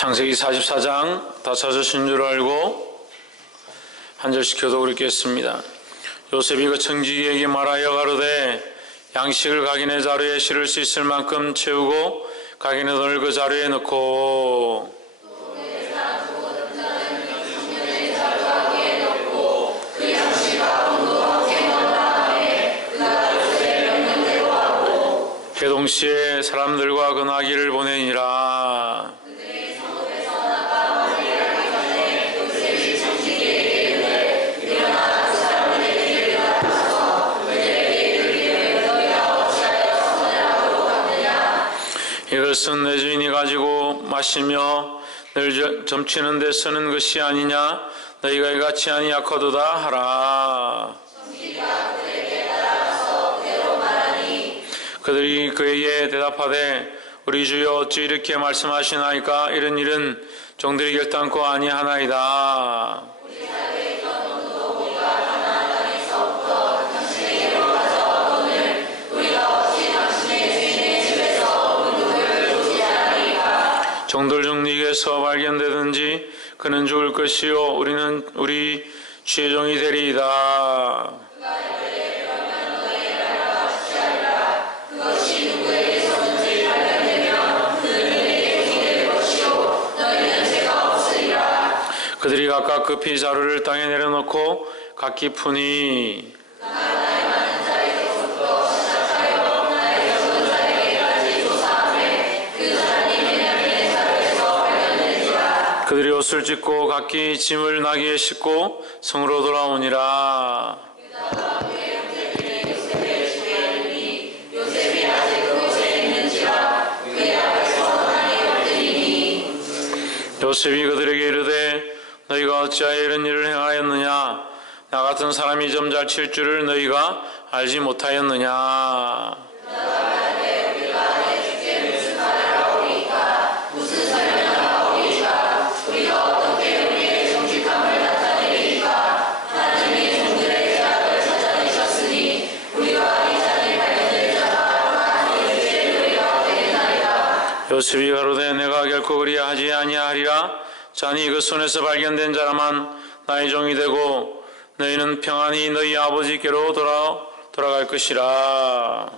창세기 44장 다 찾으신 줄 알고 한 절씩 교독을 읽겠습니다. 요셉이 그 청지기에게 말하여 가로되 양식을 각인의 자루에 실을 수 있을 만큼 채우고 각인의 돈을 그 자루에 넣고 그 동시에 사람들과 그 나귀를 보내니라. 이것은 내 주인이 가지고 마시며 늘 점치는 데 쓰는 것이 아니냐. 너희가 이같이 아니하거도다 하라. 그들이 그에게 대답하되 우리 주여 어찌 이렇게 말씀하시나이까. 이런 일은 종들이 결단코 아니하나이다. 종들 중 네게서 발견되든지 그는 죽을 것이요 우리는 우리 주의 종이 되리이다. 그들이 각각 급히 자루를 땅에 내려놓고 각기 푸니 그들이 옷을 찢고 각기 짐을 나귀에 싣고 성으로 돌아오니라. 요셉이 그들에게 이르되 너희가 어찌하여 이런 일을 행하였느냐. 나 같은 사람이 점 잘 칠 줄을 너희가 알지 못하였느냐. 요셉이 가로되 내가 결코 그리하지 아니하리라. 자니 그 손에서 발견된 자라만 나의 종이 되고 너희는 평안히 너희 아버지께로 돌아갈 것이라.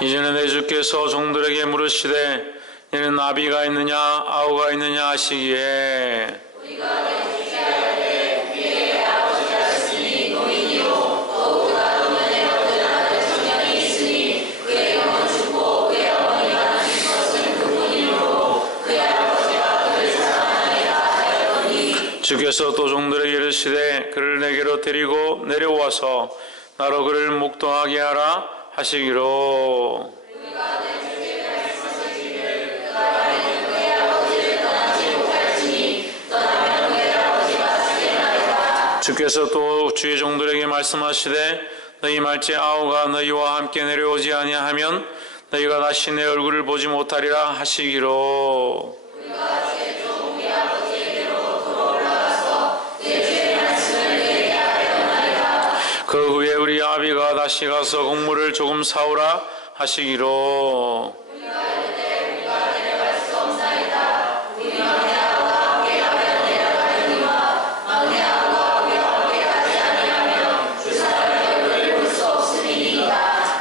이제는 내 주께서 종들에게 물으시되 너는 나비가 있느냐 아우가 있느냐 하시기에 우리가 내 주께 알되 우리의 아버지가 있으니 노인이요 또 그가 노년에 얻은 아들 청년이 있으니 그의 영은 죽고 그의 어머니가 낳은 것은 그뿐이므로 그의 아버지가 그를 사랑하니라 하였더니 주께서 또 종들에게 이르시되 그를 내게로 데리고 내려와서 나로 그를 목동하게 하라 하시기로 주께서 또 주의 종들에게 말씀하시되 너희 말째 아우가 너희와 함께 내려오지 아니하면 너희가 다시 내 얼굴을 보지 못하리라 하시기로 우리가 주의 종 우리 아버지에게로 돌아올라가서 내 주의 말씀을 너희에게 알려나이다. 그 후에 우리 아비가 다시 가서 곡물을 조금 사오라 하시기로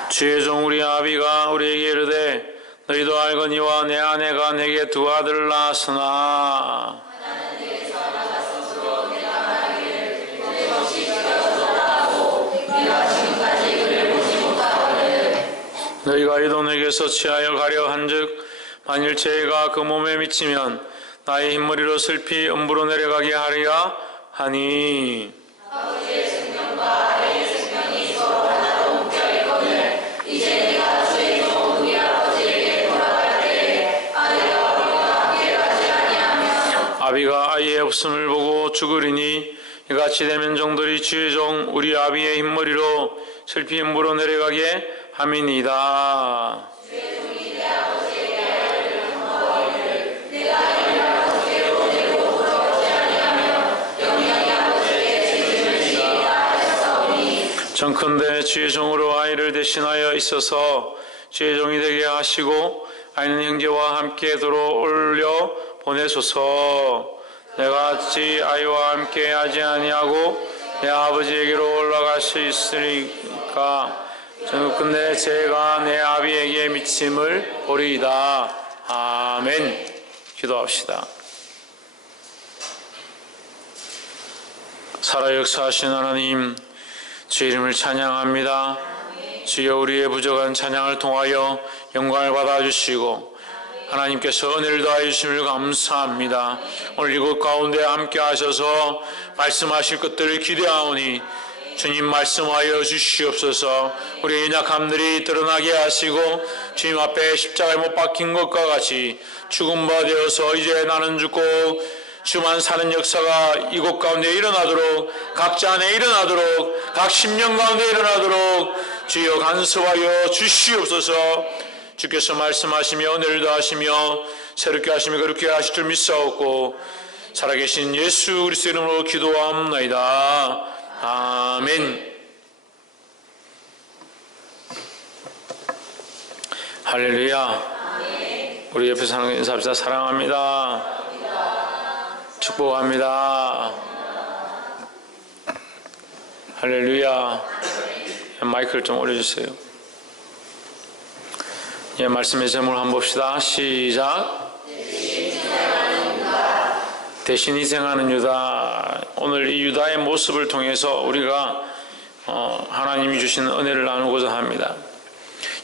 주의 종 우리 아비가 우리에게 이르되 너희도 알거니와 내 아내가 내게 두 아들을 낳았으나 너희가 이도 내게서 취하여 가려 한즉 만일 죄가 그 몸에 미치면 나의 흰머리로 슬피 음부로 내려가게 하리라 하니 아버지의 생명과 아내의 생명이 서로 하나로 묶여 있거늘 이제 내가 주의 종 우리 아버지에게 돌아갈 때에 아내와 우리가 함께 가지 아니하면 아비가 아이의 없음을 보고 죽으리니 이같이 되면 종들이 주의 종 우리 아비의 흰머리로 슬피 음부로 내려가게 함이니이다. 주의 종이 내 아버지에게 아이를 내가 아이를 아버지께로 데리고 돌아오지 아니하면 청컨대 주의 종으로 아이를 대신하여 있어서 주의 종이 되게 하시고 아이는 형제와 함께 들어올려 보내소서. 내가 같이 아이와 함께 하지 아니하고 내 아버지에게로 올라갈 수 있으니까 청컨대 제가 내 아비에게 미침을 보리이다. 아멘. 기도합시다. 살아 역사하신 하나님, 주의 이름을 찬양합니다. 주여, 우리의 부족한 찬양을 통하여 영광을 받아주시고 하나님께서 은혜를 더하여 주심을 감사합니다. 오늘 이곳 가운데 함께 하셔서 말씀하실 것들을 기대하오니 주님 말씀하여 주시옵소서. 우리의 연약함들이 드러나게 하시고 주님 앞에 십자가에 못 박힌 것과 같이 죽은 바 되어서 이제 나는 죽고 주만 사는 역사가 이곳 가운데 일어나도록, 각자 안에 일어나도록, 각 심령 가운데 일어나도록 주여 간섭하여 주시옵소서. 주께서 말씀하시며 은혜를 더하시며 새롭게 하시며 그렇게 하실 줄 믿사옵고 살아계신 예수 그리스도 이름으로 기도합나이다. 아멘. 할렐루야. 우리 옆에 사는 인사합시다. 사랑합니다. 축복합니다. 할렐루야. 마이크를 좀 올려주세요. 예, 말씀의 제목을 한번 봅시다. 시작. 대신 희생하는 유다. 오늘 이 유다의 모습을 통해서 우리가 하나님이 주신 은혜를 나누고자 합니다.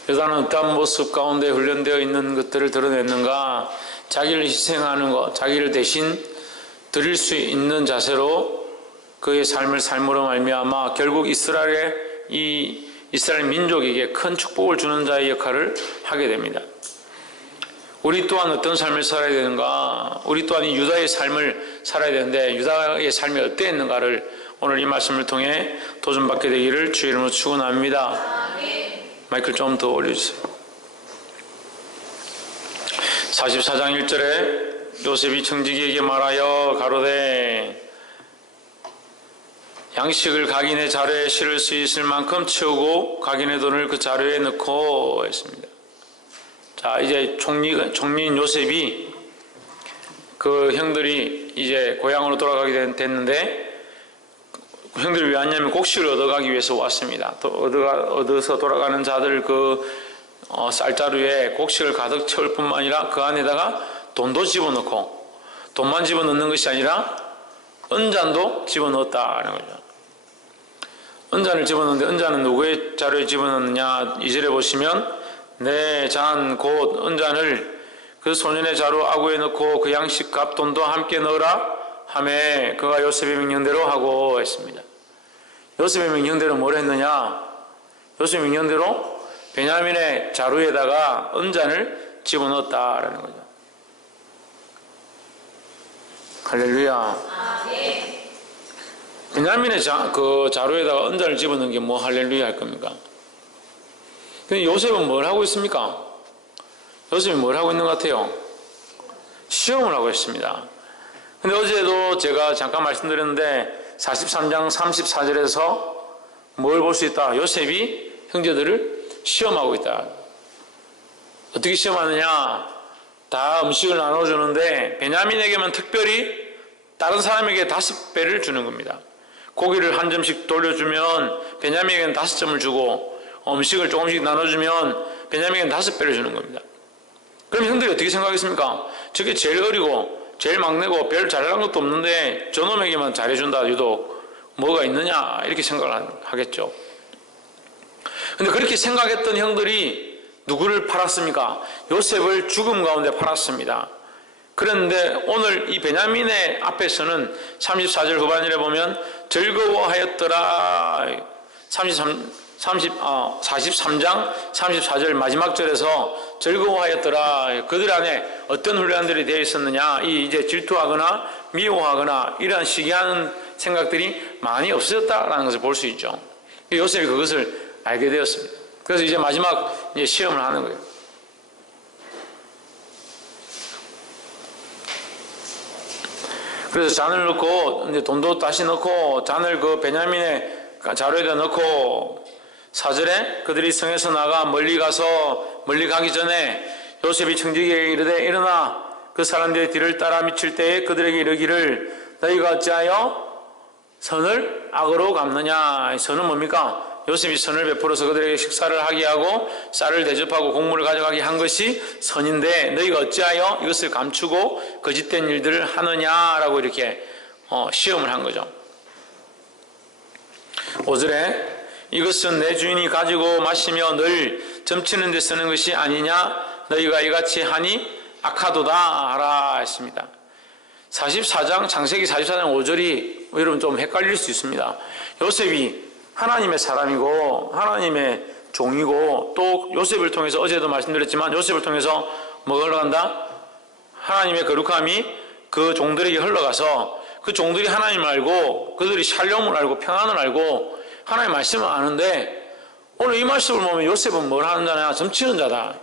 유다는 어떠한 모습 가운데 훈련되어 있는 것들을 드러냈는가? 자기를 희생하는 것, 자기를 대신 드릴 수 있는 자세로 그의 삶을 삶으로 말미암아 결국 이스라엘 민족에게 큰 축복을 주는 자의 역할을 하게 됩니다. 우리 또한 어떤 삶을 살아야 되는가? 우리 또한 이 유다의 삶을 살아야 되는데 유다의 삶이 어땠는가를 오늘 이 말씀을 통해 도전받게 되기를 주의 이름으로 축원합니다. 마이크를 좀 더 올려주세요. 44장 1절에 요셉이 청지기에게 말하여 가로되 양식을 각인의 자루에 실을 수 있을 만큼 채우고 각인의 돈을 그 자루에 넣고 했습니다. 자, 이제 총리인 요셉이 그 형들이 이제 고향으로 돌아가게 됐는데 형들이 왜 왔냐면 곡식을 얻어가기 위해서 왔습니다. 또 얻어서 돌아가는 자들 쌀자루에 곡식을 가득 채울 뿐만 아니라 그 안에다가 돈도 집어넣고 돈만 집어넣는 것이 아니라 은잔도 집어넣었다는 거죠. 은잔을 집어넣는데 은잔은 누구의 자루에 집어넣느냐? 2절에 보시면 내 잔 곧 은잔을 그 소년의 자루 아구에 넣고 그 양식 값 돈도 함께 넣으라 하매 그가 요셉의 명령대로 하고 했습니다. 요셉의 명령대로 뭘 했느냐? 요셉의 명령대로 베냐민의 자루에다가 은잔을 집어넣었다라는 거죠. 할렐루야. 베냐민의 자루에다가 은잔을 집어넣은 게 뭐 할렐루야 할 겁니까? 근데 요셉은 뭘 하고 있습니까? 요셉이 뭘 하고 있는 것 같아요? 시험을 하고 있습니다. 근데 어제도 제가 잠깐 말씀드렸는데 43장 34절에서 뭘 볼 수 있다? 요셉이 형제들을 시험하고 있다. 어떻게 시험하느냐? 다 음식을 나눠주는데 베냐민에게만 특별히 다른 사람에게 5배를 주는 겁니다. 고기를 한 점씩 돌려주면 베냐민에게는 5점을 주고 음식을 조금씩 나눠주면 베냐민에게는 5배를 주는 겁니다. 그럼 형들이 어떻게 생각했습니까? 저게 제일 어리고 제일 막내고 별 잘난 것도 없는데 저놈에게만 잘해준다 유독 뭐가 있느냐 이렇게 생각을 하겠죠. 근데 그렇게 생각했던 형들이 누구를 팔았습니까? 요셉을 죽음 가운데 팔았습니다. 그런데 오늘 이 베냐민의 앞에서는 34절 후반절에 보면 즐거워하였더라. 43장 34절 마지막 절에서 즐거워하였더라. 그들 안에 어떤 훈련들이 되어 있었느냐? 이제 질투하거나 미워하거나 이러한 시기하는 생각들이 많이 없어졌다라는 것을 볼 수 있죠. 요셉이 그것을 알게 되었습니다. 그래서 이제 마지막 시험을 하는 거예요. 그래서 잔을 넣고 이제 돈도 다시 넣고 잔을 그 베냐민의 자루에다 넣고 4절에 그들이 성에서 나가 멀리 가기 전에 요셉이 청지기에게 이르되 일어나 그 사람들의 뒤를 따라 미칠 때에 그들에게 이르기를 너희가 어찌하여 선을 악으로 갚느냐. 선은 뭡니까? 요셉이 선을 베풀어서 그들에게 식사를 하게 하고 쌀을 대접하고 곡물을 가져가게 한 것이 선인데 너희가 어찌하여 이것을 감추고 거짓된 일들을 하느냐라고 이렇게 시험을 한 거죠. 5절에 이것은 내 주인이 가지고 마시며 늘 점치는 데 쓰는 것이 아니냐. 너희가 이같이 하니 악하도다 하라 했습니다. 44장 창세기 44장 5절이 여러분 좀 헷갈릴 수 있습니다. 요셉이 하나님의 사람이고 하나님의 종이고 또 요셉을 통해서 어제도 말씀드렸지만 요셉을 통해서 뭐가 흘러간다? 하나님의 거룩함이 그 종들에게 흘러가서 그 종들이 하나님을 알고 그들이 샬롬을 알고 평안을 알고 하나님의 말씀을 아는데 오늘 이 말씀을 보면 요셉은 뭘 하는 자냐? 점치는 자다.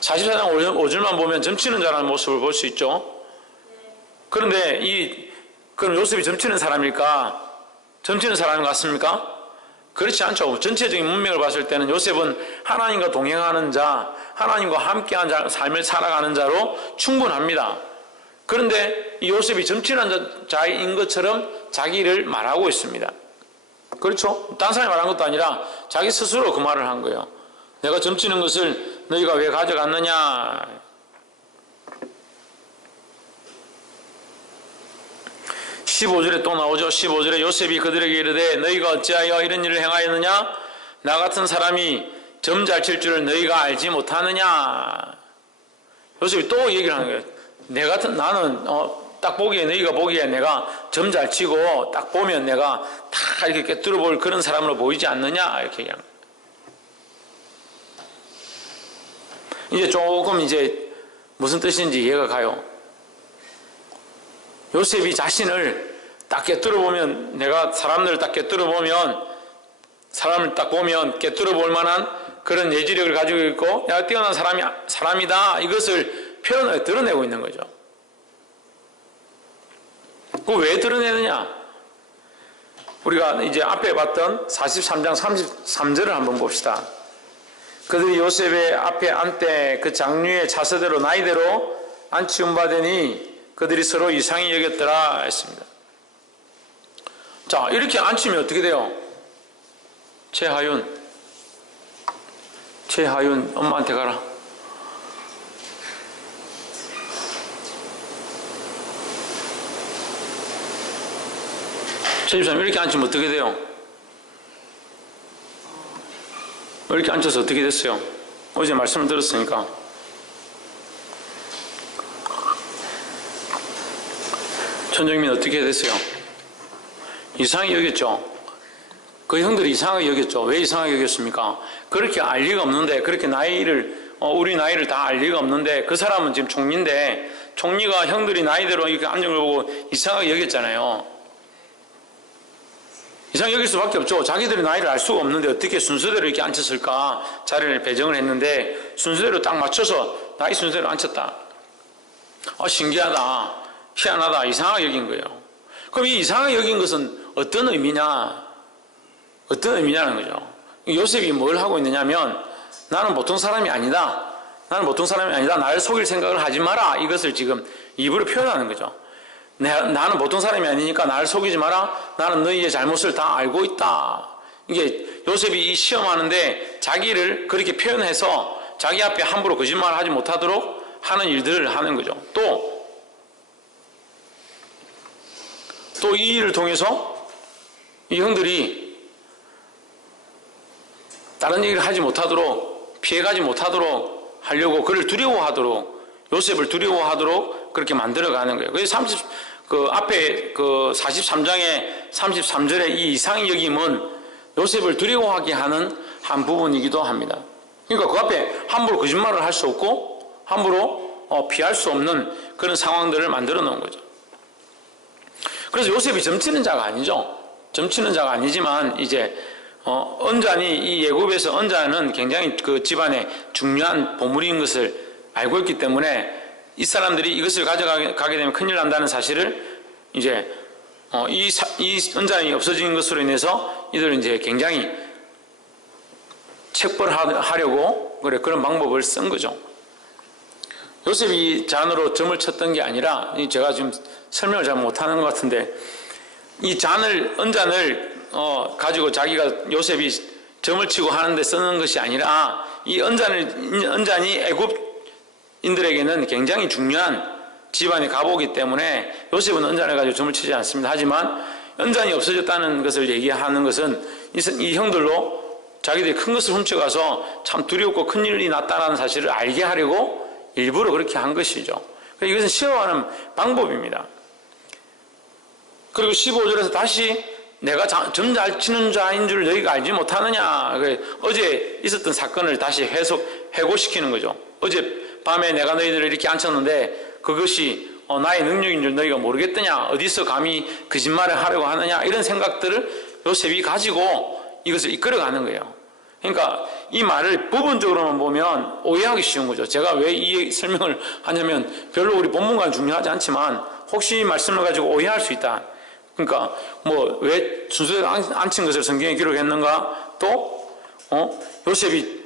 44장 5절만 보면 점치는 자라는 모습을 볼 수 있죠. 그런데 그럼 요셉이 점치는 사람일까? 점치는 사람 같습니까? 그렇지 않죠. 전체적인 문맥을 봤을 때는 요셉은 하나님과 동행하는 자, 하나님과 함께한 삶을 살아가는 자로 충분합니다. 그런데 이 요셉이 점치는 자인 것처럼 자기를 말하고 있습니다. 그렇죠? 딴 사람이 말한 것도 아니라 자기 스스로 그 말을 한 거예요. 내가 점치는 것을 너희가 왜 가져갔느냐. 15절에 또 나오죠. 15절에 요셉이 그들에게 이르되 너희가 어찌하여 이런 일을 행하였느냐. 나 같은 사람이 점 잘 칠 줄을 너희가 알지 못하느냐. 요셉이 또 얘기를 하는 거예요. 나는 딱 보기에 너희가 보기에 내가 점 잘 치고 딱 보면 내가 다 이렇게 꿰뚫어 볼 그런 사람으로 보이지 않느냐 이렇게 얘기하는 거예요. 이제 조금 무슨 뜻인지 이해가 가요. 요셉이 자신을 딱 꿰뚫어 보면 내가 사람들을 딱 꿰뚫어 보면 사람을 딱 보면 꿰뚫어 볼 만한 그런 예지력을 가지고 있고 내가 뛰어난 사람이다 이것을 드러내고 있는 거죠. 그거 왜 드러내느냐? 우리가 이제 앞에 봤던 43장 33절을 한번 봅시다. 그들이 요셉의 앞에 앉되 그 장류의 자세대로 나이대로 안치움 받으니 그들이 서로 이상히 여겼더라 했습니다. 자, 이렇게 앉히면 어떻게 돼요? 최하윤 엄마한테 가라. 최집사님 이렇게 앉히면 어떻게 돼요? 이렇게 앉혀서 어떻게 됐어요? 어제 말씀을 들었으니까. 천정민 어떻게 됐어요? 이상하게 여겼죠? 그 형들이 이상하게 여겼죠? 왜 이상하게 여겼습니까? 그렇게 알 리가 없는데, 그렇게 우리 나이를 다 알 리가 없는데, 그 사람은 지금 총리인데, 총리가 형들이 나이대로 이렇게 앉은 걸 보고 이상하게 여겼잖아요. 이상하게 여길 수밖에 없죠. 자기들이 나이를 알 수가 없는데 어떻게 순서대로 이렇게 앉혔을까? 자리를 배정을 했는데, 순서대로 딱 맞춰서 나이 순서대로 앉혔다. 신기하다. 희한하다. 이상하게 여긴 거예요. 그럼 이 이상하게 여긴 것은 어떤 의미냐? 어떤 의미냐는 거죠. 요셉이 뭘 하고 있느냐면 나는 보통 사람이 아니다. 나를 속일 생각을 하지 마라. 이것을 지금 입으로 표현하는 거죠. 나는 보통 사람이 아니니까 나를 속이지 마라. 나는 너희의 잘못을 다 알고 있다. 이게 요셉이 이 시험하는데 자기를 그렇게 표현해서 자기 앞에 함부로 거짓말을 하지 못하도록 하는 일들을 하는 거죠. 또 이 일을 통해서 이 형들이 다른 얘기를 하지 못하도록 피해가지 못하도록 하려고 그를 두려워하도록 요셉을 두려워하도록 그렇게 만들어가는 거예요. 그래서 앞에 43장의 33절의 이 이상의 여김은 요셉을 두려워하게 하는 한 부분이기도 합니다. 그러니까 그 앞에 함부로 거짓말을 할 수 없고 함부로 피할 수 없는 그런 상황들을 만들어 놓은 거죠. 그래서 요셉이 점치는 자가 아니죠. 점치는 자가 아니지만 이제 언잔이 이 예굽에서 언잔은 굉장히 그 집안의 중요한 보물인 것을 알고 있기 때문에 이 사람들이 이것을 가져가게 되면 큰일 난다는 사실을 이제 이 은잔이 없어진 것으로 인해서 이들은 이제 굉장히 책벌하려고 그런 방법을 쓴 거죠. 요셉이 잔으로 점을 쳤던 게 아니라, 제가 지금 설명을 잘 못하는 것 같은데, 이 은잔을 가지고 자기가 요셉이 점을 치고 하는데 쓰는 것이 아니라, 이 은잔이 애굽인들에게는 굉장히 중요한 집안의 갑오기 때문에 요셉은 은잔을 가지고 점을 치지 않습니다. 하지만 은잔이 없어졌다는 것을 얘기하는 것은 이 형들로 자기들이 큰 것을 훔쳐가서 참 두렵고 큰일이 났다는 사실을 알게 하려고 일부러 그렇게 한 것이죠. 이것은 시험하는 방법입니다. 그리고 15절에서 다시 내가 점 잘 치는 자인 줄 너희가 알지 못하느냐. 어제 있었던 사건을 다시 회고시키는 거죠. 어제 밤에 내가 너희들을 이렇게 앉혔는데 그것이 나의 능력인 줄 너희가 모르겠더냐. 어디서 감히 거짓말을 하려고 하느냐. 이런 생각들을 요셉이 가지고 이것을 이끌어가는 거예요. 그러니까 이 말을 부분적으로만 보면 오해하기 쉬운 거죠. 제가 왜 이 설명을 하냐면 별로 우리 본문과는 중요하지 않지만 혹시 이 말씀을 가지고 오해할 수 있다. 그러니까 왜 순서대로 앉힌 것을 성경에 기록했는가? 또 요셉이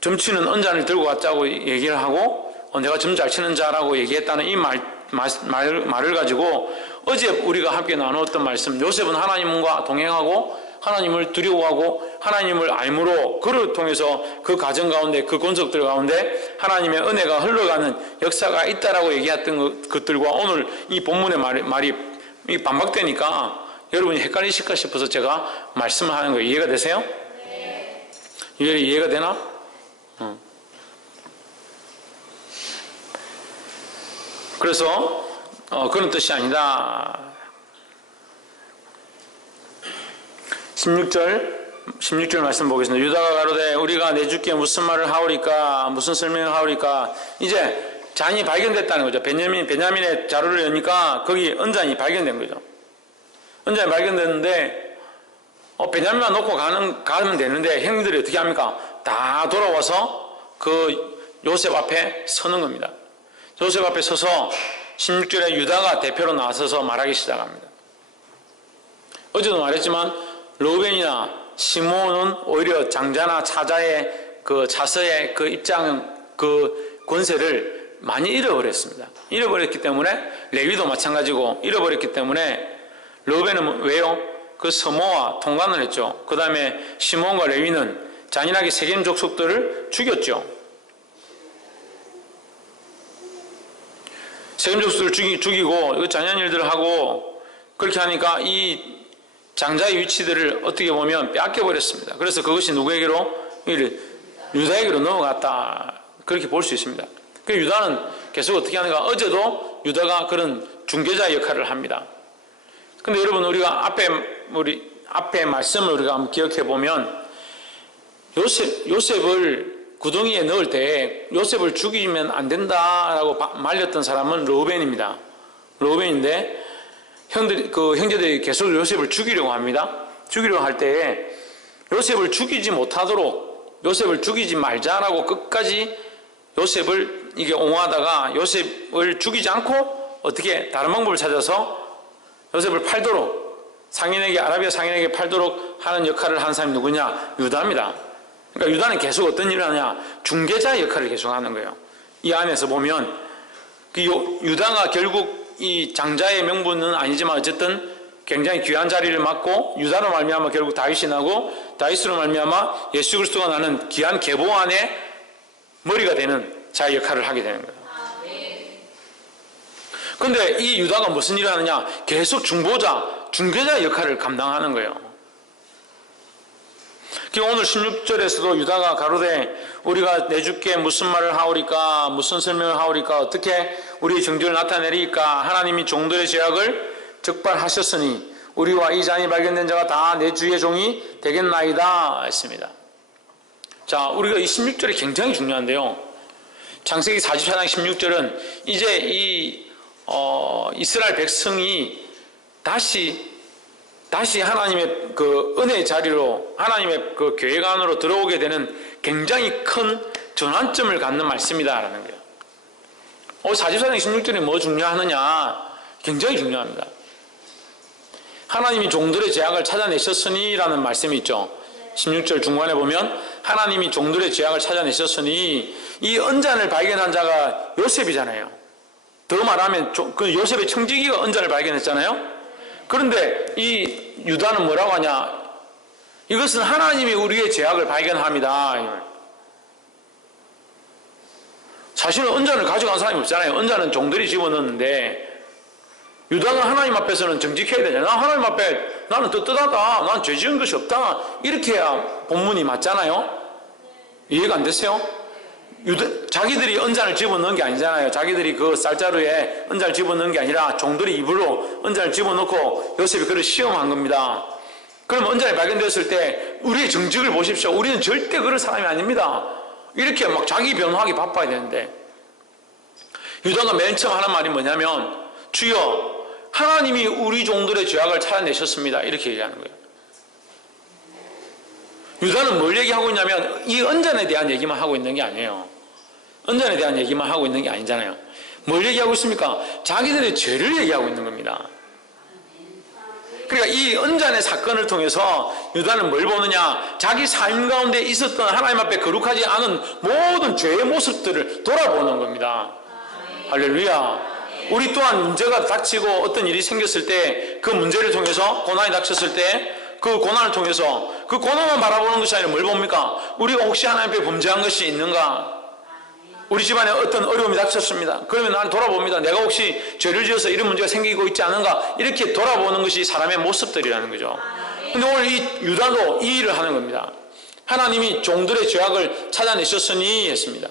점치는 은잔을 들고 왔다고 얘기를 하고 내가 점 잘 치는 자라고 얘기했다는 이 말을 가지고 어제 우리가 함께 나누었던 말씀, 요셉은 하나님과 동행하고 하나님을 두려워하고 하나님을 알므로 그를 통해서 그 가정 가운데 그 권속들 가운데 하나님의 은혜가 흘러가는 역사가 있다라고 얘기했던 것들과 오늘 이 본문의 말이 반박되니까 여러분이 헷갈리실까 싶어서 제가 말씀을 하는 거예요. 이해가 되세요? 네. 이해가 되나? 그래서 그런 뜻이 아니다. 16절 말씀 보겠습니다. 유다가 가로되 우리가 내 주께 무슨 말을 하오리까 무슨 설명을 하오리까. 이제 잔이 발견됐다는 거죠. 베냐민의 자루를 여니까 거기 은잔이 발견된 거죠. 은잔이 발견됐는데 베냐민만 놓고 가면 되는데 형들이 어떻게 합니까? 다 돌아와서 그 요셉 앞에 서는 겁니다. 요셉 앞에 서서 16절에 유다가 대표로 나서서 말하기 시작합니다. 어제도 말했지만 르우벤이나 시몬은 오히려 장자나 차자의 그 차서의 그 입장, 그 권세를 많이 잃어버렸습니다. 잃어버렸기 때문에 레위도 마찬가지고 잃어버렸기 때문에 르우벤은 왜요? 그 서모와 통관을 했죠. 그 다음에 시몬과 레위는 잔인하게 세겜 족속들을 죽였죠. 세겜 족속들을 죽이고 잔인한 일들을 하고 그렇게 하니까 이 장자의 위치들을 어떻게 보면 빼앗겨버렸습니다. 그래서 그것이 누구에게로? 유다에게로 넘어갔다. 그렇게 볼 수 있습니다. 그 유다는 계속 어떻게 하는가? 어제도 유다가 그런 중개자 역할을 합니다. 근데 여러분, 우리가 앞에 말씀을 우리가 한번 기억해 보면 요셉을 구덩이에 넣을 때 요셉을 죽이면 안 된다라고 말렸던 사람은 르우벤입니다. 르우벤인데 형제들이 계속 요셉을 죽이려고 합니다. 죽이려고 할 때에 요셉을 죽이지 못하도록 요셉을 죽이지 말자라고 끝까지 요셉을 이게 옹호하다가 요셉을 죽이지 않고 어떻게 다른 방법을 찾아서 요셉을 팔도록 아라비아 상인에게 팔도록 하는 역할을 한 사람이 누구냐? 유다입니다. 그러니까 유다는 계속 어떤 일을 하냐? 중개자 역할을 계속 하는 거예요. 이 안에서 보면 유다가 결국 이 장자의 명분은 아니지만 어쨌든 굉장히 귀한 자리를 맡고 유다로 말미암아 결국 다윗이 나고 다윗으로 말미암아 예수 그리스도가 나는 귀한 계보 안에 머리가 되는 자의 역할을 하게 되는 거예요. 그런데 이 유다가 무슨 일을 하느냐? 계속 중개자 역할을 감당하는 거예요. 오늘 16절에서도 유다가 가로되 우리가 내 주께 무슨 말을 하오리까 무슨 설명을 하오리까 어떻게 우리의 정죄를 나타내리까 하나님이 종들의 죄악을 적발하셨으니 우리와 이 잔이 발견된 자가 다 내 주의 종이 되겠나이다 했습니다. 자, 우리가 이 16절이 굉장히 중요한데요. 창세기 44장 16절은 이제 이 이스라엘 백성이 다시 하나님의 그 은혜의 자리로 하나님의 그 계획 안으로 들어오게 되는 굉장히 큰 전환점을 갖는 말씀이다라는 거예요. 44장 16절이 뭐 중요하느냐? 굉장히 중요합니다. 하나님이 종들의 죄악을 찾아내셨으니 라는 말씀이 있죠. 16절 중간에 보면 하나님이 종들의 죄악을 찾아내셨으니, 이 언잔을 발견한 자가 요셉이잖아요. 더 말하면 그 요셉의 청지기가 언잔을 발견했잖아요. 그런데 이 유다는 뭐라고 하냐? 이것은 하나님이 우리의 죄악을 발견합니다. 사실은 언잔을 가져간 사람이 없잖아요. 언잔은 종들이 집어넣었는데, 유다가 하나님 앞에서는 정직해야 되잖아요. 하나님 앞에 나는 떳떳하다, 난 죄 지은 것이 없다, 이렇게 해야 본문이 맞잖아요. 이해가 안 되세요? 자기들이 언잔을 집어넣은 게 아니잖아요. 자기들이 그 쌀자루에 언잔을 집어넣은 게 아니라 종들이 입으로 언잔을 집어넣고 요셉이 그를 시험한 겁니다. 그럼 언잔이 발견되었을 때 우리의 정직을 보십시오. 우리는 절대 그런 사람이 아닙니다. 이렇게 막 자기 변호하기 바빠야 되는데, 유다가 맨 처음 하는 말이 뭐냐면, 주여, 하나님이 우리 종들의 죄악을 찾아내셨습니다, 이렇게 얘기하는 거예요. 유다는 뭘 얘기하고 있냐면 이 언잔에 대한 얘기만 하고 있는 게 아니에요. 언잔에 대한 얘기만 하고 있는 게 아니잖아요. 뭘 얘기하고 있습니까? 자기들의 죄를 얘기하고 있는 겁니다. 그러니까 이 언잔의 사건을 통해서 유다는 뭘 보느냐? 자기 삶 가운데 있었던 하나님 앞에 거룩하지 않은 모든 죄의 모습들을 돌아보는 겁니다. 할렐루야. 우리 또한 문제가 닥치고 어떤 일이 생겼을 때, 그 문제를 통해서, 고난이 닥쳤을 때 그 고난을 통해서 그 고난만 바라보는 것이 아니라 뭘 봅니까? 우리가 혹시 하나님 앞에 범죄한 것이 있는가? 우리 집안에 어떤 어려움이 닥쳤습니다. 그러면 나는 돌아봅니다. 내가 혹시 죄를 지어서 이런 문제가 생기고 있지 않은가? 이렇게 돌아보는 것이 사람의 모습들이라는 거죠. 근데 오늘 이 유다도 이 일을 하는 겁니다. 하나님이 종들의 죄악을 찾아내셨으니 했습니다.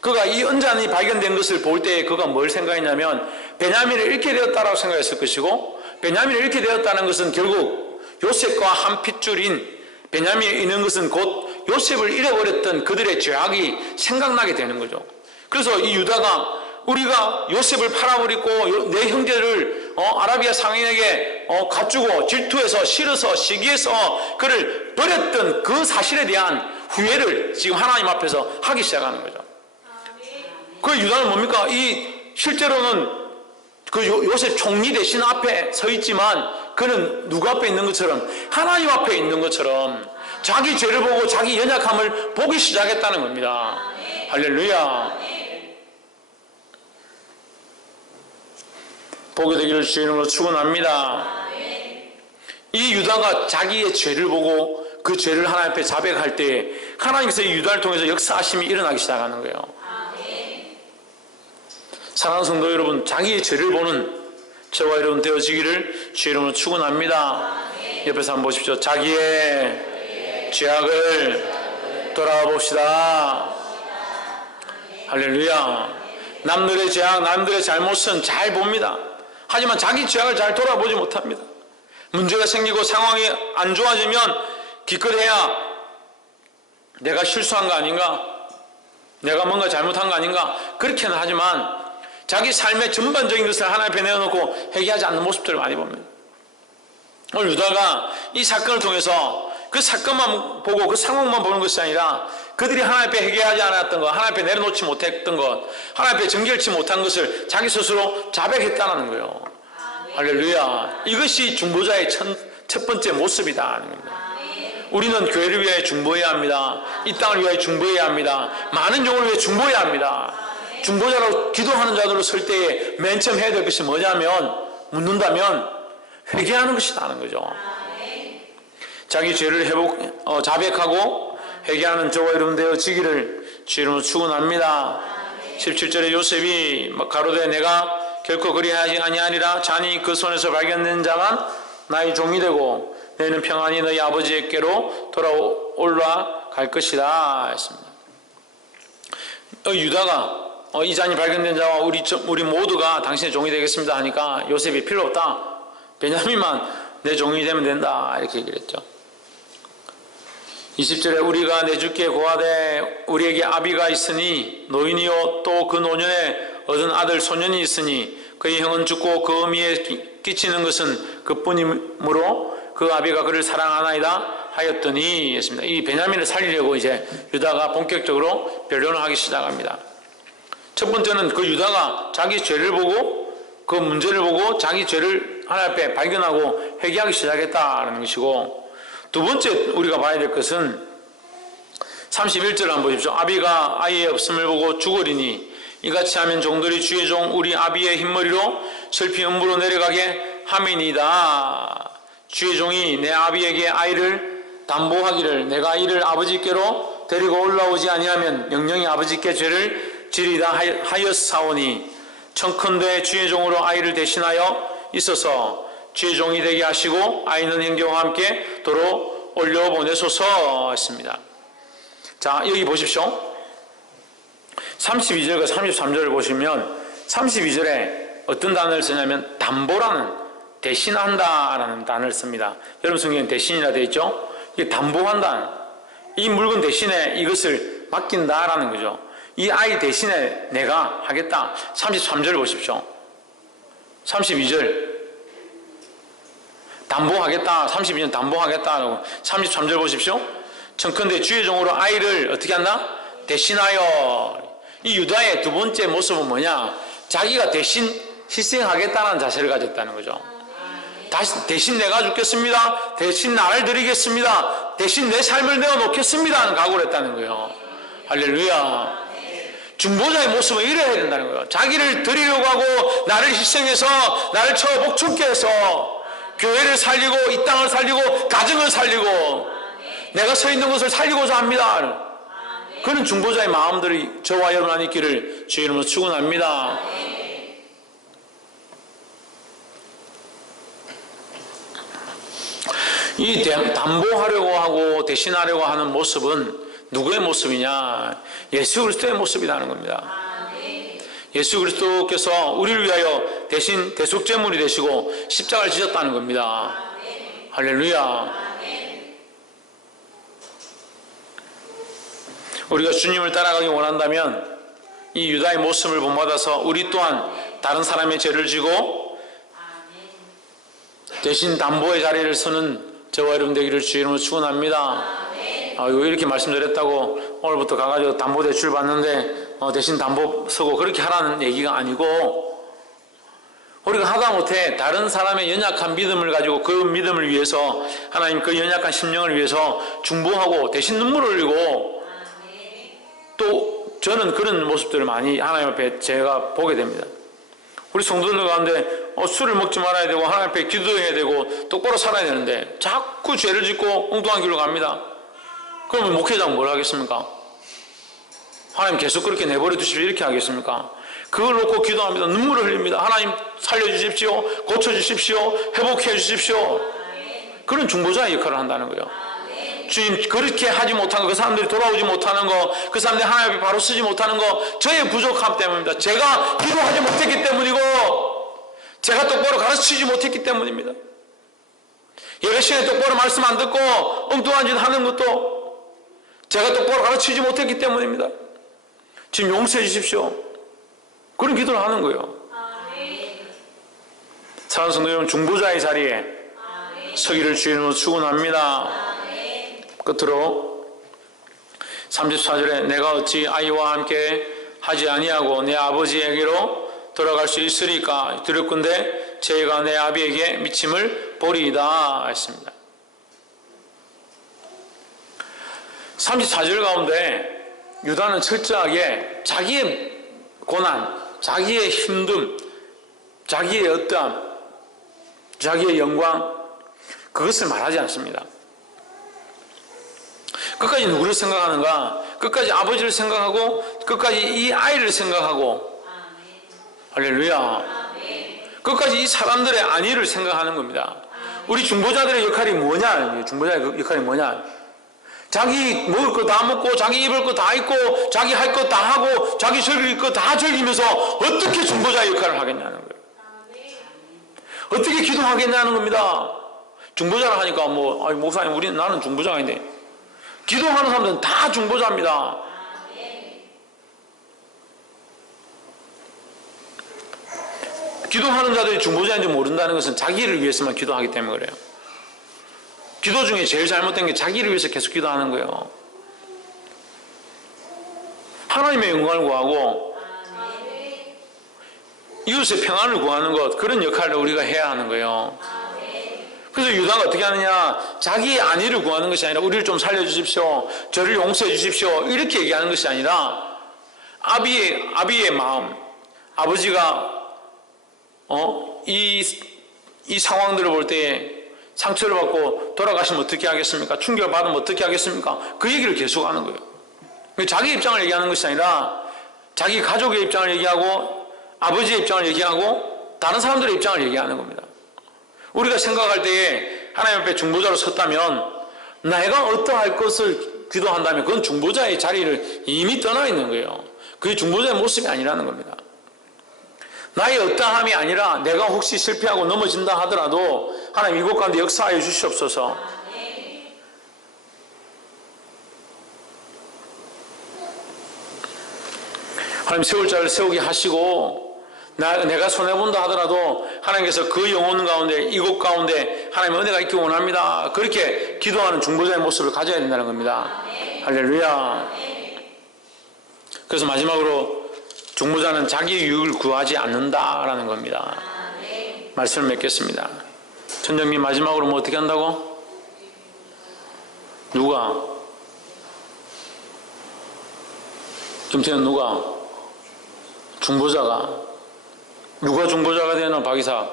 그가 이 언잔이 발견된 것을 볼 때 그가 뭘 생각했냐면, 베냐민을 잃게 되었다라고 생각했을 것이고, 베냐민을 잃게 되었다는 것은 결국 요셉과 한 핏줄인 베냐민이 있는 것은 곧 요셉을 잃어버렸던 그들의 죄악이 생각나게 되는 거죠. 그래서 이 유다가, 우리가 요셉을 팔아버리고 내 형제를 아라비아 상인에게 갖주고 질투해서 싫어서 시기해서 그를 버렸던 그 사실에 대한 후회를 지금 하나님 앞에서 하기 시작하는 거죠. 그 유다는 뭡니까? 실제로는 그 요셉 총리 대신 앞에 서 있지만, 그는 누구 앞에 있는 것처럼? 하나님 앞에 있는 것처럼 자기 죄를 보고 자기 연약함을 보기 시작했다는 겁니다. 할렐루야. 보게 되기를 주의 이름으로 축원합니다. 이 유다가 자기의 죄를 보고 그 죄를 하나님 앞에 자백할 때 하나님께서 이 유다를 통해서 역사하심이 일어나기 시작하는 거예요. 사랑하는 성도 여러분, 자기의 죄를 보는 저와 여러분 되어지기를 주의 이름으로 축원합니다. 옆에서 한번 보십시오. 자기의 죄악을 돌아봅시다. 할렐루야. 남들의 죄악, 남들의 잘못은 잘 봅니다. 하지만 자기 죄악을 잘 돌아보지 못합니다. 문제가 생기고 상황이 안 좋아지면 기껏해야 내가 실수한 거 아닌가, 내가 뭔가 잘못한 거 아닌가, 그렇게는 하지만 자기 삶의 전반적인 것을 하나님 앞에 내어놓고 회개하지 않는 모습들을 많이 봅니다. 오늘 유다가 이 사건을 통해서 그 사건만 보고 그 상황만 보는 것이 아니라 그들이 하나님 앞에 회개하지 않았던 것, 하나님 앞에 내려놓지 못했던 것, 하나님 앞에 정결치 못한 것을 자기 스스로 자백했다는 거예요. 할렐루야. 이것이 중보자의 첫 번째 모습이다. 우리는 교회를 위해 중보해야 합니다. 이 땅을 위해 중보해야 합니다. 많은 영혼을 위해 중보해야 합니다. 중보자로 기도하는 자들로 설 때에 맨 처음 해야 될 것이 뭐냐면, 묻는다면 회개하는 것이라는 거죠. 자기 죄를 자백하고 회개하는 저와 여러분 되어지기를 주의 이름으로 축원합니다. 17절에 요셉이 가로되 내가 결코 그리하지 아니하리라. 잔이 그 손에서 발견된 자만 나의 종이 되고 너희는 평안히 너희 아버지에게로 돌아올라 것이다 했습니다. 유다가 이 잔이 발견된 자와 우리 모두가 당신의 종이 되겠습니다 하니까 요셉이 필요 없다, 베냐민만 내 종이 되면 된다, 이렇게 얘기를 했죠. 20절에 우리가 내 주께 고하되 우리에게 아비가 있으니 노인이요 또 그 노년에 얻은 아들 소년이 있으니 그의 형은 죽고 그 어미에 끼치는 것은 그뿐이므로 그 아비가 그를 사랑하나이다 하였더니 했습니다. 이 베냐민을 살리려고 이제 유다가 본격적으로 변론을 하기 시작합니다. 첫 번째는 그 유다가 자기 죄를 보고 그 문제를 보고 자기 죄를 하나님 앞에 발견하고 회개하기 시작했다는 것이고, 두 번째 우리가 봐야 될 것은 31절 한번 보십시오. 아비가 아이의 없음을 보고 죽으리니 이같이 하면 종들이 주의 종 우리 아비의 흰머리로 슬피 음부로 내려가게 함이니이다. 주의 종이 내 아비에게 아이를 담보하기를 내가 이를 아버지께로 데리고 올라오지 아니하면 영영이 아버지께 죄를 지리다 하였사오니 청컨대 주의 종으로 아이를 대신하여 있어서 주의 종이 되게 하시고 아이는 형제와 함께 도로 올려보내소서 했습니다. 자, 여기 보십시오. 32절과 33절을 보시면 32절에 어떤 단어를 쓰냐면 담보라는, 대신한다라는 단어를 씁니다. 여러분 성경에 대신이라 되어 있죠? 이게 담보한다, 이 물건 대신에 이것을 맡긴다라는 거죠. 이 아이 대신에 내가 하겠다. 33절을 보십시오. 32절 담보하겠다. 32절 담보하겠다라고 33절 보십시오. 청컨대 주의 종으로 아이를 어떻게 한다? 대신하여. 이 유다의 두 번째 모습은 뭐냐? 자기가 대신 희생하겠다는 자세를 가졌다는 거죠. 대신 내가 죽겠습니다. 대신 나를 드리겠습니다. 대신 내 삶을 내어놓겠습니다 하는 각오를 했다는 거예요. 할렐루야. 중보자의 모습은 이래야 된다는 거예요. 자기를 드리려고 하고 나를 희생해서 나를 처 복죽게 해서 교회를 살리고 이 땅을 살리고 가정을 살리고 내가 서 있는 것을 살리고자 합니다. 그런 중보자의 마음들이 저와 여러분 안에 있기를 주의 이름으로 축원합니다. 이 담보하려고 하고 대신하려고 하는 모습은 누구의 모습이냐? 예수 그리스도의 모습이라는 겁니다. 예수 그리스도께서 우리를 위하여 대신 대속제물이 되시고 십자가를 지셨다는 겁니다. 할렐루야. 우리가 주님을 따라가기 원한다면 이 유다의 모습을 본받아서 우리 또한 다른 사람의 죄를 지고 대신 담보의 자리를 서는 저와 여러분 되기를 주의 이름으로 축원합니다. 이렇게 말씀드렸다고 오늘부터 가가지고 담보대출 받는데 대신 담보 서고 그렇게 하라는 얘기가 아니고, 우리가 하다못해 다른 사람의 연약한 믿음을 가지고 그 믿음을 위해서 하나님 그 연약한 심령을 위해서 중보하고 대신 눈물을 흘리고, 또 저는 그런 모습들을 많이 하나님 앞에 제가 보게 됩니다. 우리 성도들 가운데 술을 먹지 말아야 되고 하나님 앞에 기도해야 되고 똑바로 살아야 되는데 자꾸 죄를 짓고 엉뚱한 길로 갑니다. 그러면 목회자는 뭘 하겠습니까? 하나님 계속 그렇게 내버려 두십시오 이렇게 하겠습니까? 그걸 놓고 기도합니다. 눈물을 흘립니다. 하나님 살려주십시오. 고쳐주십시오. 회복해 주십시오. 그런 중보자의 역할을 한다는 거예요. 주님 그렇게 하지 못한 거, 그 사람들이 돌아오지 못하는 거, 그 사람들이 하나님 앞에 바로 서지 못하는 거 저의 부족함 때문입니다. 제가 기도하지 못했기 때문이고 제가 똑바로 가르치지 못했기 때문입니다. 예배 시간에 똑바로 말씀 안 듣고 엉뚱한 짓 하는 것도 제가 똑바로 가르치지 못했기 때문입니다. 지금 용서해 주십시오. 그런 기도를 하는 거예요. 사랑하는 성도 여러분, 중보자의 자리에 서기를 주님으로 축원합니다. 끝으로 34절에 내가 어찌 아이와 함께 하지 아니하고 내 아버지에게로 돌아갈 수 있으리까 두렵건대 제가 내 아비에게 미침을 보리이다 했습니다. 34절 가운데 유다는 철저하게 자기의 고난, 자기의 힘듦, 자기의 어떠함, 자기의 영광, 그것을 말하지 않습니다. 끝까지 누구를 생각하는가? 끝까지 아버지를 생각하고 끝까지 이 아이를 생각하고, 할렐루야. 끝까지 이 사람들의 안위를 생각하는 겁니다. 우리 중보자들의 역할이 뭐냐? 중보자의 역할이 뭐냐? 자기 먹을 거 다 먹고 자기 입을 거 다 입고 자기 할 거 다 하고 자기 즐길 거 다 즐기면서 어떻게 중보자의 역할을 하겠냐는 거예요. 어떻게 기도하겠냐는 겁니다. 중보자를 하니까 목사님 나는 중보자가 아닌데, 기도하는 사람들은 다 중보자입니다. 기도하는 자들이 중보자인지 모른다는 것은 자기를 위해서만 기도하기 때문에 그래요. 기도 중에 제일 잘못된 게 자기를 위해서 계속 기도하는 거예요. 하나님의 영광을 구하고 이웃의 평안을 구하는 것, 그런 역할을 우리가 해야 하는 거예요. 그래서 유다가 어떻게 하느냐, 자기의 안위를 구하는 것이 아니라 우리를 좀 살려주십시오, 저를 용서해 주십시오, 이렇게 얘기하는 것이 아니라 아비의 마음, 아버지가 이 상황들을 볼 때에 상처를 받고 돌아가시면 어떻게 하겠습니까? 충격을 받으면 어떻게 하겠습니까? 그 얘기를 계속 하는 거예요. 자기 입장을 얘기하는 것이 아니라 자기 가족의 입장을 얘기하고 아버지의 입장을 얘기하고 다른 사람들의 입장을 얘기하는 겁니다. 우리가 생각할 때에 하나님 앞에 중보자로 섰다면, 내가 어떠할 것을 기도한다면 그건 중보자의 자리를 이미 떠나 있는 거예요. 그게 중보자의 모습이 아니라는 겁니다. 나의 어떠함이 아니라 내가 혹시 실패하고 넘어진다 하더라도 하나님 이곳 가운데 역사하여 주시옵소서. 하나님 세울 자를 세우게 하시고, 내가 손해본다 하더라도 하나님께서 그 영혼 가운데, 이곳 가운데 하나님 은혜가 있기 원합니다, 그렇게 기도하는 중보자의 모습을 가져야 된다는 겁니다. 할렐루야. 그래서 마지막으로 중보자는 자기 유익을 구하지 않는다라는 겁니다. 말씀을 맺겠습니다. 천정민, 마지막으로 뭐 어떻게 한다고? 누가? 김태현 누가? 중보자가. 누가 중보자가 되나? 박이사.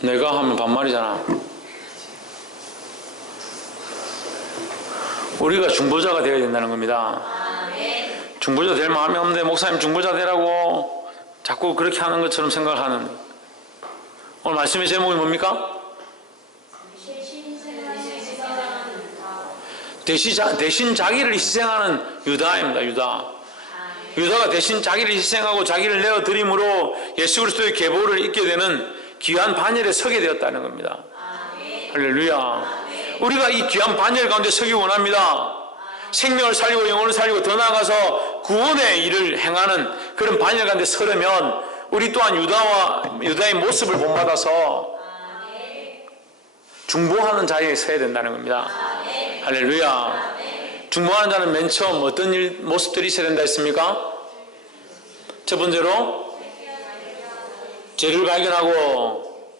내가 하면 반말이잖아. 우리가 중보자가 되어야 된다는 겁니다. 중보자 될 마음이 없는데 목사님 중보자 되라고 자꾸 그렇게 하는 것처럼 생각하는. 오늘 말씀의 제목이 뭡니까? 대신 자기를 희생하는 유다입니다. 유다가 대신 자기를 희생하고 자기를 내어드림으로 예수 그리스도의 계보를 잇게 되는 귀한 반열에 서게 되었다는 겁니다. 할렐루야. 우리가 이 귀한 반열 가운데 서기 원합니다. 생명을 살리고 영혼을 살리고 더 나아가서 구원의 일을 행하는 그런 반열 가운데 서려면 우리 또한 유다의 모습을 본받아서 중보하는 자리에 서야 된다는 겁니다. 할렐루야. 중보하는 자는 맨 처음 어떤 모습들이 있어야 된다 했습니까? 첫 번째로 죄를 발견하고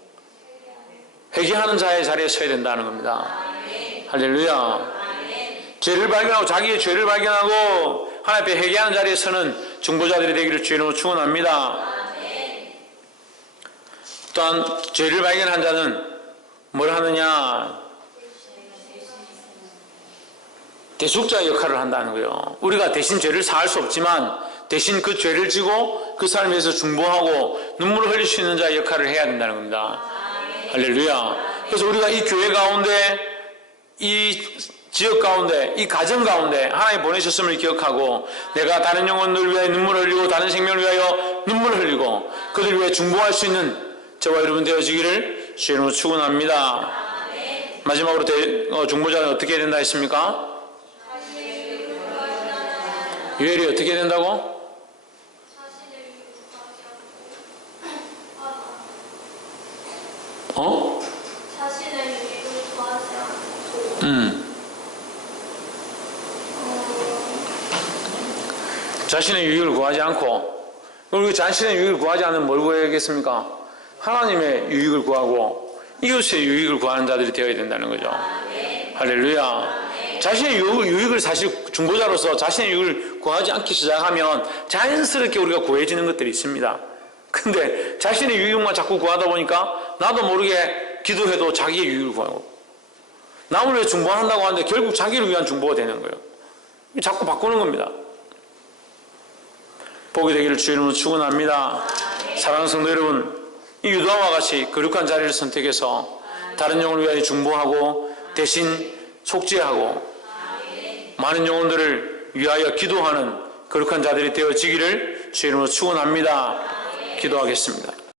회개하는 자의 자리에 서야 된다는 겁니다. 할렐루야. 죄를 발견하고 자기의 죄를 발견하고 하나님 앞에 회개하는 자리에 서는 중보자들이 되기를 주의로 축원합니다. 또한 죄를 발견한 자는 뭘 하느냐? 대속자의 역할을 한다는 거예요. 우리가 대신 죄를 사할 수 없지만 대신 그 죄를 지고 그 사람에 대해서 중보하고 눈물을 흘릴 수 있는 자의 역할을 해야 된다는 겁니다. 할렐루야. 그래서 우리가 이 교회 가운데, 이 지역 가운데, 이 가정 가운데 하나님 보내셨음을 기억하고 내가 다른 영혼을 위하여 눈물을 흘리고 다른 생명을 위하여 눈물을 흘리고 그들을 위해 중보할 수 있는 저와 여러분 되어지기를 주님으로 축원합니다. 마지막으로 중보자는 어떻게 해야 된다 했습니까? 유엘이 어떻게 해야 된다고? 자신의 유익을 구하지 않고 자신의 유익을 구하지 않고, 그리고 자신의 유익을 구하지 않으면 뭘 구해야겠습니까? 하나님의 유익을 구하고 이웃의 유익을 구하는 자들이 되어야 된다는 거죠. 할렐루야. 자신의 유익을 사실 중보자로서 자신의 유익을 구하지 않기 시작하면 자연스럽게 우리가 구해지는 것들이 있습니다. 근데 자신의 유익만 자꾸 구하다 보니까 나도 모르게 기도해도 자기의 유익을 구하고 남을 위해 중보한다고 하는데 결국 자기를 위한 중보가 되는 거예요. 자꾸 바꾸는 겁니다. 복이 되기를 주의 이름으로 축원합니다. 사랑하는 성도 여러분, 이 유다와 같이 거룩한 자리를 선택해서 다른 영혼을 위하여 중보하고 대신 속죄하고 많은 영혼들을 위하여 기도하는 거룩한 자들이 되어지기를 주의 이름으로 축원합니다. 기도하겠습니다.